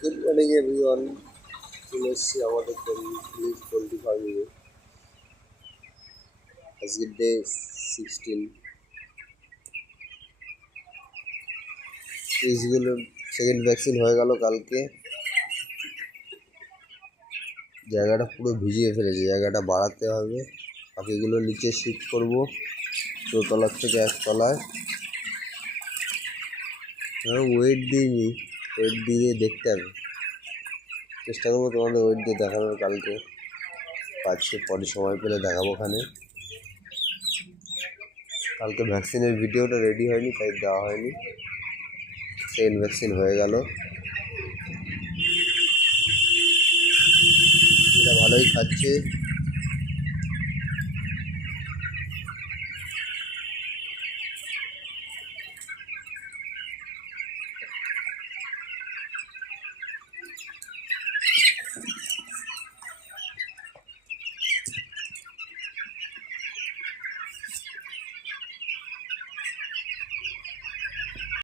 Good morning everyone, চলে এসেছি আমাদের পোলট্রি ফার্মিংয়ে। আজকের ডে 16। ফিশগুলো সেকেন্ড ভ্যাকসিন হয়ে গেল কালকে। জায়গাটা পুরো ভিজিয়ে ফেলেছে, জায়গাটা বাড়াতে হবে। পাখিগুলো নিচে শিফট করবো দোতলার থেকে একতলায়। ওয়েট দিইনি, ওয়েট দিয়ে দেখতে হবে, চেষ্টা করবো তোমাদের ওয়েট দিয়ে দেখানোর কালকে। আজকে পরে সময় পেলে দেখাবো ওখানে। কালকে ভ্যাকসিনের ভিডিওটা রেডি হয়নি, তাই দেওয়া হয়নি। সেকেন্ড ভ্যাকসিন হয়ে গেল, এটা ভালোই খাচ্ছে।